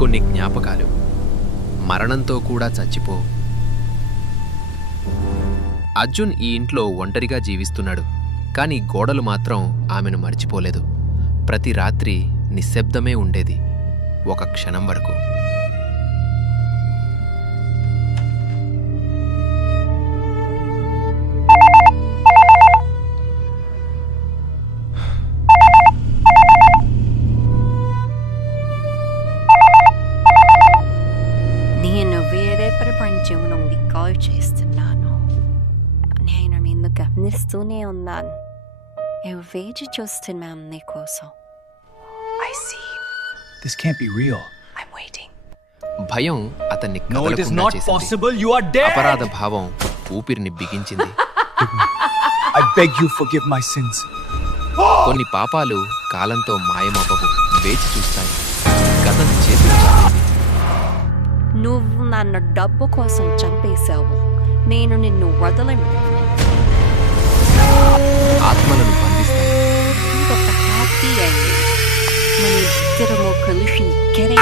కొన్ని జ్ఞాపకాలు మరణంతో కూడా చచ్చిపో. అర్జున్ ఈ ఇంట్లో ఒంటరిగా జీవిస్తున్నాడు, కానీ గోడలు మాత్రం ఆమెను మర్చిపోలేదు. ప్రతి రాత్రి నిశ్శబ్దమే ఉండేది, ఒక క్షణం వరకు. నేను వేరే ప్రపంచం నుండి కాల్ చేస్తున్నాను. నేను నిన్ను గమనిస్తూనే ఉన్నాను. నేను వేచి చూస్తున్నాను నీకోసం. I see you. This can't be real. I'm waiting. భయం అతన్ని No, it is కదలకుండా not చేసింది. possible. You are dead. అపరాధ భావం ఊపిరిని బిగించింది. I beg you, forgive my sins. కొన్ని పాపాలు కాలంతో మాయమవ్వవు, వేచి చూస్తాయి. గతం చేతులు చాపింది. నువ్వు నన్ను డబ్బు కోసం చంపేశావు. నేను నిన్ను వదలను. ఆత్మలను బంధిస్తాయి. ఇంకొక హ్యాపీ అయింది. మన ఇద్దరము కలిసి గెరే